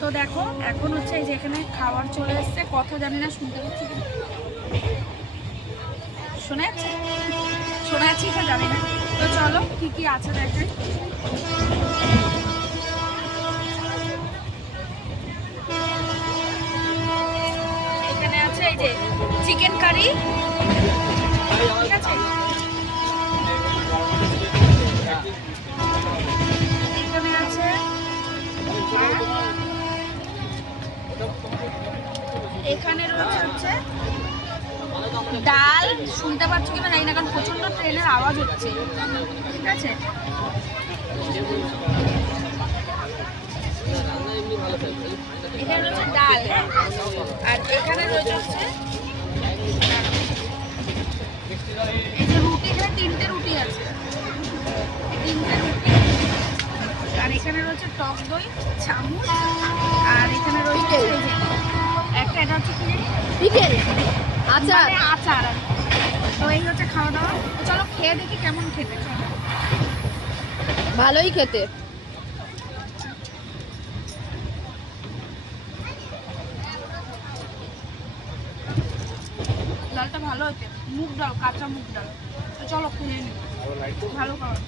তো দেখো এখন হচ্ছে এই যে এখানে খাবার চলে এসছে, কথা জানি না শুনতে পাচ্ছি কি শোনা যাচ্ছে, শোনা যাচ্ছে এটা জানি না। তো চলো কি কি আছে দেখাই। এখানে আছে এই যে চিকেন কারি, ঠিক আছে, এখানে আছে এখানে রয়েছে হচ্ছে ডাল, শুনতে পাচ্ছ কিনা জানি না কারণ প্রচন্ড ট্রেনের আওয়াজ হচ্ছে, ঠিক আছে। এখানে রয়েছে ডাল, আর এখানে রয়েছে হচ্ছে এই যে রুটি, এখানে 3টে রুটি আছে, 3টে রুটি, আর এখানে রয়েছে টক দই, চামচ, আর এখানে রয়েছে এই যে একটা, এটা হচ্ছে কি পিকেল আচার, আচার। তো এই হচ্ছে খাওয়া দাওয়া। তো চলো খেয়ে দেখি কেমন খেতে। ভালোই খেতে। ডালটা ভালো হয়েছে, মুগ ডাল, কাঁচা মুগ ডাল। তো চলো খেয়ে নিই, ভালো খাবার।